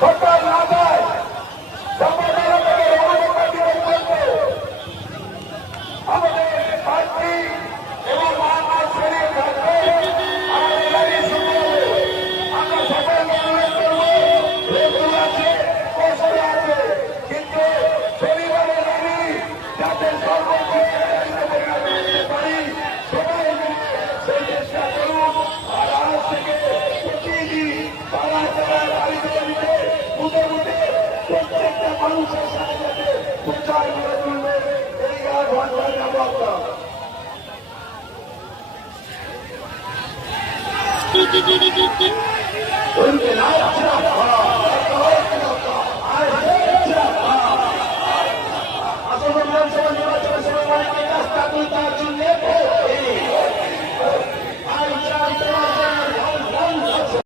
সরকার না যায় আমাদের প্রার্থী এবং আমরা ছড়িয়ে থাকবে আমাদের গাড়ি শুরু হবে। আমরা সবাইকে অনুরোধ করবো লেবুল আছে কষ্ট আছে কিন্তু পরিবারের গাড়ি যাতে সর্বোচ্চ পারি সবাই সেই চেষ্টা করুন। আর আজ থেকে প্রতিদিন পাড়ায় পাড়ায় বাড়িতে বাড়িতে বুঝে বুঝে প্রত্যেকটা মানুষের সাথে সাথে প্রচার করে তুলবে এই ঘন্টার ব্যবস্থা। না